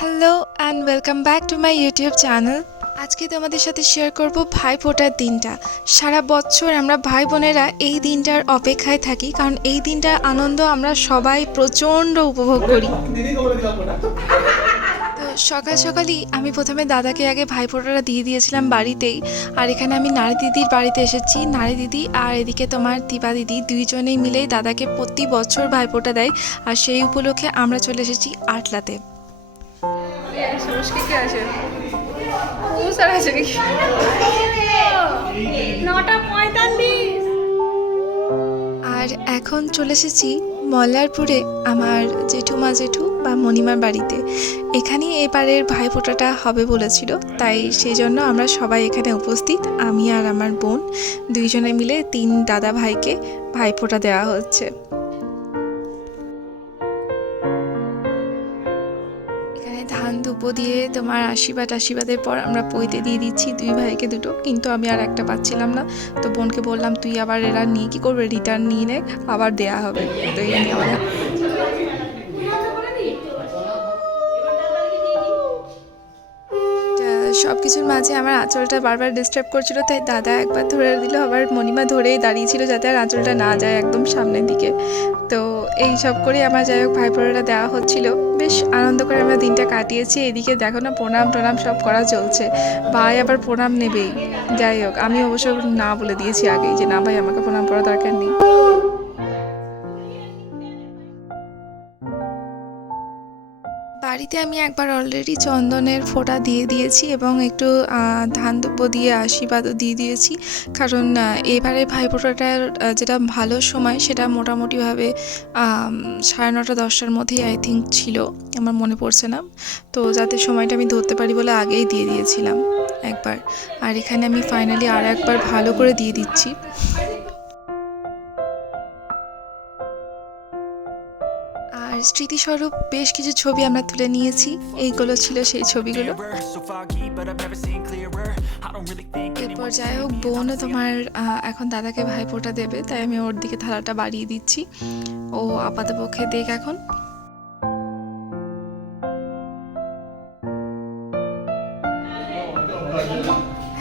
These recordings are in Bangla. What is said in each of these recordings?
Hello and welcome back to my YouTube channel. আজকে তোমাদের সাথে শেয়ার করব ভাই ফোটার দিনটা। সারা বছর আমরা ভাই বোনেরা এই দিনটার অপেক্ষায় থাকি, কারণ এই দিনটার আনন্দ আমরা সবাই প্রচণ্ড উপভোগ করি। তো সকাল সকালই আমি প্রথমে দাদাকে আগে ভাই ফোঁটাটা দিয়ে দিয়েছিলাম বাড়িতেই। আর এখানে আমি নারী দিদির বাড়িতে এসেছি। নারী দিদি আর এদিকে তোমার দীপা দিদি দুইজনেই মিলেই দাদাকে প্রতি বছর ভাই ফোঁটা দেয়। আর সেই উপলক্ষে আমরা চলে এসেছি আটলাতে। আছে আর এখন চলে এসেছি মল্লারপুরে আমার জেঠু বা মণিমার বাড়িতে। এখানেই এবারের ভাইফোঁটাটা হবে বলেছিল, তাই সেই জন্য আমরা সবাই এখানে উপস্থিত। আমি আর আমার বোন দুইজনে মিলে 3 দাদা ভাইকে ভাইফোঁটা দেওয়া হচ্ছে। এখানে ধান ধুপো দিয়ে তোমার আশীর্বাদের পর আমরা পইতে দিয়ে দিচ্ছি 2 ভাইকে দুটো, কিন্তু আমি আর একটা পাচ্ছিলাম না। তো বোনকে বললাম তুই আবার এরা নিয়ে কী করবে, রিটার্ন নিয়ে নে, আবার দেয়া হবে। তো এই নিয়ে আমাদের সব কিছুর মাঝে আমার আঁচলটা বারবার ডিস্টার্ব করছিল, তাই দাদা একবার ধরে দিল, আবার মণিমা ধরেই দাঁড়িয়েছিল যাতে আর আঁচলটা না যায় একদম সামনের দিকে। তো এই সব করে আমার যাই হোক ভাইফোঁটাটা দেওয়া হচ্ছিল। বেশ আনন্দ করে আমরা দিনটা কাটিয়েছি। এদিকে দেখো না প্রণাম সব করা চলছে, ভাই আবার প্রণাম নেবেই। যাই হোক আমি অবশ্য না বলে দিয়েছি আগেই যে না ভাই আমাকে প্রণাম করার দরকার নেই। বাড়িতে আমি একবার অলরেডি চন্দনের ফোঁটা দিয়ে দিয়েছি এবং একটু ধান দুব্বো দিয়ে আশীর্বাদও দিয়ে দিয়েছি, কারণ এবারে ভাইফোঁটাটার যেটা ভালো সময় সেটা মোটামুটিভাবে 9:30 10টার মধ্যেই আই থিঙ্ক ছিল, আমার মনে পড়ছে না। তো যাতে সময়টা আমি ধরতে পারি বলে আগেই দিয়ে দিয়েছিলাম একবার। আর এখানে আমি ফাইনালি আর একবার ভালো করে দিয়ে দিচ্ছি। আর স্মৃতিস্বরূপ বেশ কিছু ছবি আমরা তুলে নিয়েছি। এইগুলো ছিল সেই ছবিগুলো। এরপর যাই হোক বোনও তোমার এখন দাদাকে ভাইফোঁটা দেবে, তাই আমি ওর দিকে থালাটা বাড়িয়ে দিচ্ছি। ও আপাতপক্ষে দেখ এখন।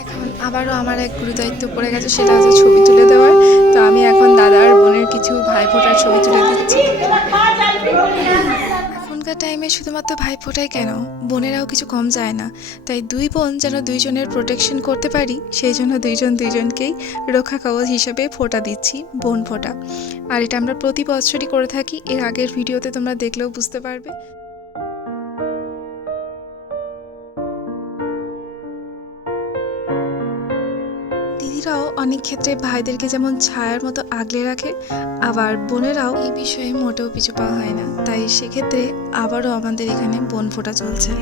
এখন আবারও আমার এক গুরুদায়িত্ব পড়ে গেছে, সেটা হচ্ছে ছবি তুলে দেওয়ার। তো আমি এখন দাদা আর বোনের কিছু ভাইফোঁটার ছবি তুলে দিচ্ছি। এখনকার টাইমে শুধুমাত্র ভাইফোঁটাই কেন, বোনেরাও কিছু কম যায় না। তাই 2 বোন যেন দুইজনের প্রোটেকশন করতে পারি, সেই জন্য দুইজনকেই রক্ষা কবচ হিসেবে ফোঁটা দিচ্ছি, বোন ফোঁটা। আর এটা আমরা প্রতি বছরই করে থাকি, এর আগের ভিডিওতে তোমরা দেখলেও বুঝতে পারবে। দিদিরাও অনেক ক্ষেত্রে ভাইদেরকে যেমন ছায়ার মতো আগলে রাখে, আবার বোনেরাও এই বিষয়ে মোটেও পিছু পাওয়া হয় না। তাই সেক্ষেত্রে আবারও আমাদের এখানে বোন ফোঁটা চলছে।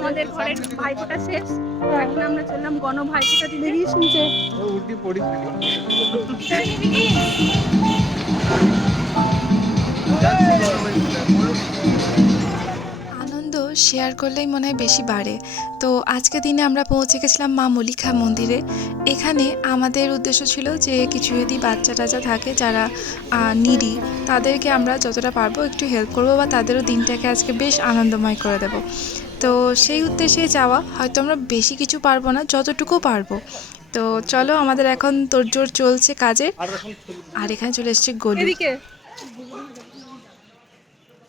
আমাদের ঘরের ভাইফোঁটা শেষ, এখন আমরা চললাম গণ ভাইফোঁটা দিতে। দেখিস নিচে আনন্দ শেয়ার করলেই মনে হয় বেশি বাড়ে। তো আজকে দিনে আমরা পৌঁছে গেছিলাম মা মলিখা মন্দিরে। এখানে আমাদের উদ্দেশ্য ছিল যে কিছু যদি বাচ্চা টাচ্চা থাকে যারা নিডি, তাদেরকে আমরা যতটা পারবো একটু হেল্প করবো, বা তাদেরও দিনটাকে আজকে বেশ আনন্দময় করে দেবো। তো সেই উদ্দেশ্যে যাওয়া, হয়তো আমরা বেশি কিছু পারবো না, যতটুকু পারবো। তো চলো আমাদের এখন তোড়জোড় চলছে কাজে। আর এখানে চলে এসছে গলু। এদিকে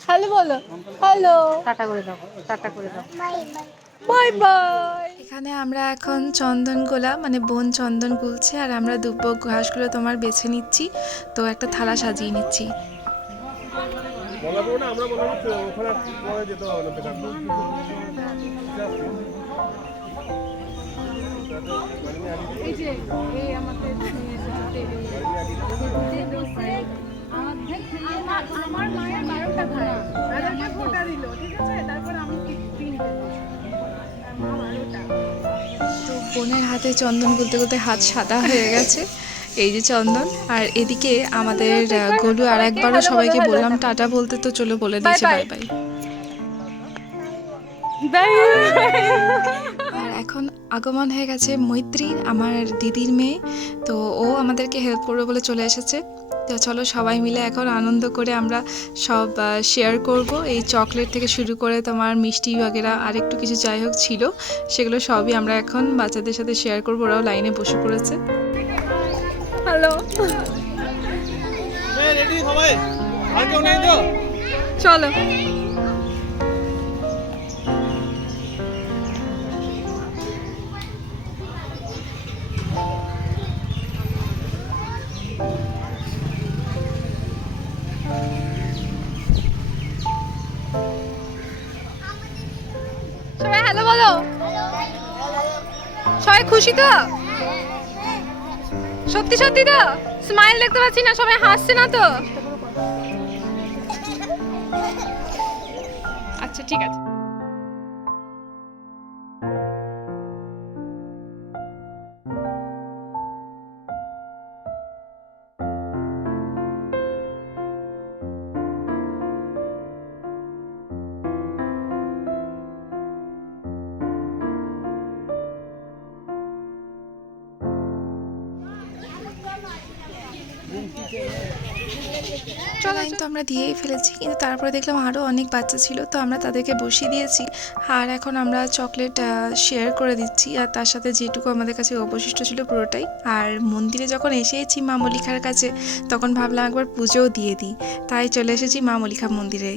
হ্যালো বলো, হ্যালো টাটা করে দাও, টাটা করে দাও, বাই বাই। এখানে আমরা এখন চন্দন গোলা মানে বোন চন্দন গুলছে, আর আমরা দুব্ব ঘাসগুলো তোমার বেছে নিচ্ছি। তো একটা থালা সাজিয়ে নিচ্ছি। এই যে এই আমাদের আমার মায়ের 12টা ভাই, দাদাকে ফোঁটা দিল, ঠিক আছে, তারপর আমি 3টে, মা 12টা। তো বোনের হাতে চন্দন গুলতে গুলতে হাত সাদা হয়ে গেছে, এই যে চন্দন, আর এদিকে আমাদের গোলু আর একবারও সবাইকে বললাম টাটা বলতে, তো চলো বলে দিয়েছে বাই বাই। আর এখন আগমন হয়ে গেছে মৈত্রী, আমার দিদির মেয়ে, তো ও আমাদেরকে হেল্প করবে বলে চলে এসেছে। তো চলো সবাই মিলে এখন আনন্দ করে আমরা সব শেয়ার করব। এই চকলেট থেকে শুরু করে তোমার মিষ্টি বাগেরা আর একটু কিছু যাই হোক ছিল, সেগুলো সবই আমরা এখন বাচ্চাদের সাথে শেয়ার করবো। ওরাও লাইনে বসে পড়েছে। হ্যালো, রেডি সবাই? আর কেউ নেই তো? চলো। সবাই হ্যালো বলো। সবাই খুশি তো? সত্যি সত্যি তো? স্মাইল দেখতে পাচ্ছি না, সবাই হাসছে না তো? আচ্ছা ঠিক আছে। লাইন তো আমরা দিয়েই ফেলেছি, কিন্তু তারপরে দেখলাম আরও অনেক বাচ্চা ছিল, তো আমরা তাদেরকে বসিয়ে দিয়েছি। আর এখন আমরা চকলেট শেয়ার করে দিচ্ছি, আর তার সাথে যেটুকু আমাদের কাছে অবশিষ্ট ছিল পুরোটাই। আর মন্দিরে যখন এসেছি মা মল্লিকার কাছে, তখন ভাবলাম একবার পুজোও দিয়ে দিই, তাই চলে এসেছি মা মল্লিকা মন্দিরে।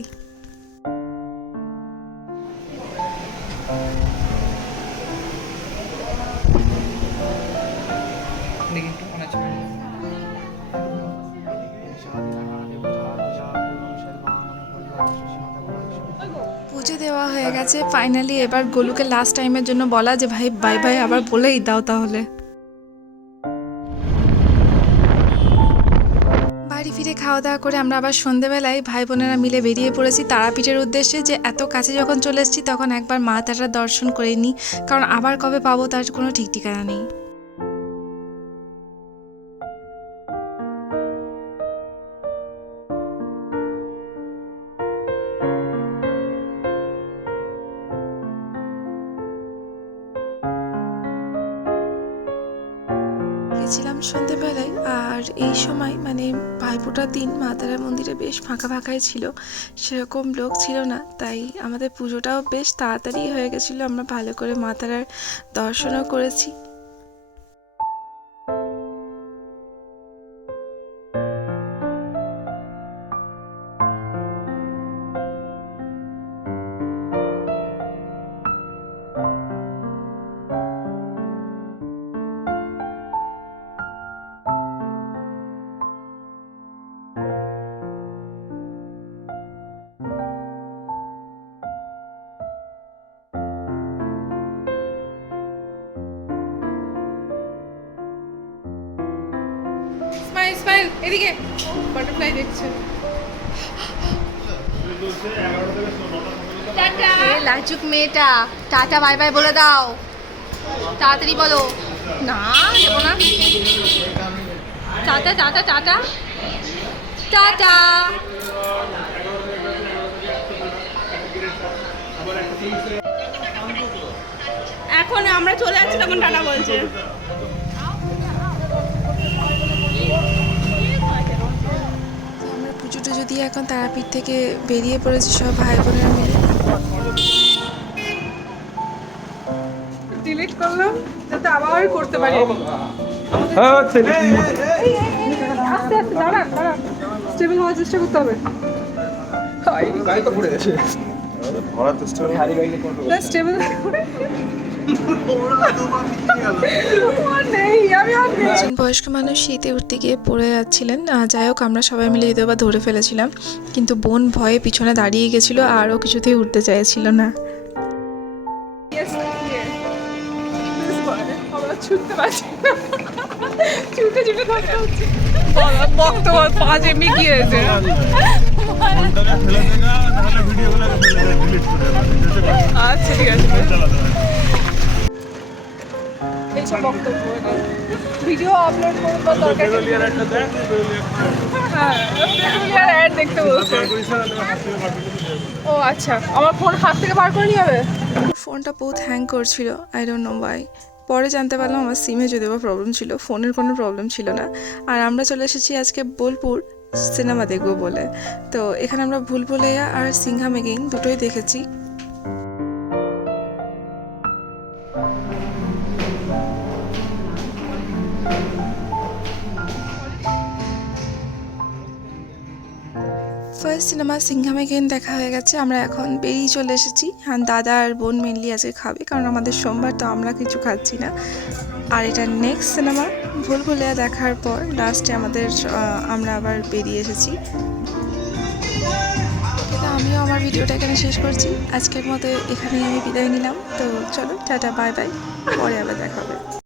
পুজো দেওয়া হয়ে গেছে ফাইনালি। এবার গোলুকে লাস্ট টাইমের জন্য বলা যে ভাই বাই বাই আবার বলেই দাও তাহলে। বাড়ি ফিরে খাওয়া দাওয়া করে আমরা আবার সন্ধেবেলায় ভাই বোনেরা মিলে বেরিয়ে পড়েছি তারাপীঠের উদ্দেশ্যে। যে এত কাছে যখন চলে এসেছি তখন একবার মা তারার দর্শন করে নিই, কারণ আবার কবে পাবো তার কোনো ঠিক ঠিকানা নেই। গেছিলাম সন্ধেবেলায়, আর এই সময় মানে ভাইফোঁটার দিন মা তারা মন্দিরে বেশ ফাঁকা ফাঁকাই ছিল, সেরকম লোক ছিল না, তাই আমাদের পুজোটাও বেশ তাড়াতাড়ি হয়ে গেছিলো। আমরা ভালো করে মা তারার দর্শনও করেছি। স্মাইল স্মাইল, এদিকে বাটারফ্লাই দেখছে। টাটা। লাজুক মেয়েটা, টাটা বাই বাই বলে দাও, তাড়াতাড়ি বলো। না দেবো না। Tata tata tata tata. এখন আমরা চলে যাচ্ছি, তখন টাটা বলছে। আমরা পুজো টুজো দিয়ে এখন তারাপীঠ থেকে বেরিয়ে পড়েছি সব ভাই বোনেরা মিলে। ডিলিট করলাম যাতে আবার করতে পারি। আস্তে আস্তে দাঁড়ান দাঁড়ান, স্টেবল হওয়ার চেষ্টা করতে হবে। গাড়ি তো পড়ে গেছে। ধরার চেষ্টা করে হারি গাড়ি করতে হবে। স্টেবল একজন বয়স্ক মানুষ শীতে উঠতে গিয়ে পড়ে যাচ্ছিলেন, যাই হোক আমরা সবাই মিলে হয়তো বা ধরে ফেলেছিলাম, কিন্তু বোন ভয়ে পিছনে দাঁড়িয়ে গেছিলো আর ও কিছুতেই উঠতে চাইছিল না। ছুটতে পারছি না, ছুটে ছুটে ধরতে হচ্ছে। বক্তব্য 5 এমবি কি হয়েছে? আচ্ছা ঠিক আছে। এইসব বক্তব্য ভিডিও আপলোড করুন বা দরকার হ্যাঁ অ্যাড দেখতে বলছে ও আচ্ছা আমার ফোন হাত থেকে বার করে নিয়ে যাবে ফোনটা বহুত হ্যাং করছিল, আই ডোন্ট নো ওয়াই। পরে জানতে পারলাম আমার সিমে যদিও বা প্রবলেম ছিল, ফোনের কোনো প্রবলেম ছিল না। আর আমরা চলে এসেছি আজকে বোলপুর সিনেমা দেখবো বলে। তো এখানে আমরা ভুল ভুলাইয়া আর সিংহা মেকিং দুটোই দেখেছি। ফার্স্ট সিনেমা সিংহা মেকিং দেখা হয়ে গেছে, আমরা এখন বেরিয়ে চলে এসেছি। হ্যাঁ, দাদা আর বোন মেনলি আজকে খাবে, কারণ আমাদের সোমবার, তো আমরা কিছু খাচ্ছি না। আর এটা নেক্সট সিনেমা ভুল ভুলাইয়া দেখার পর লাস্টে আমরা আবার বেরিয়ে এসেছি। তো আমিও আমার ভিডিওটা এখানে শেষ করছি। আজকের মতো এখানেই আমি বিদায় নিলাম। তো চলো, টাটা, বাই বাই, পরে আবার দেখা হবে।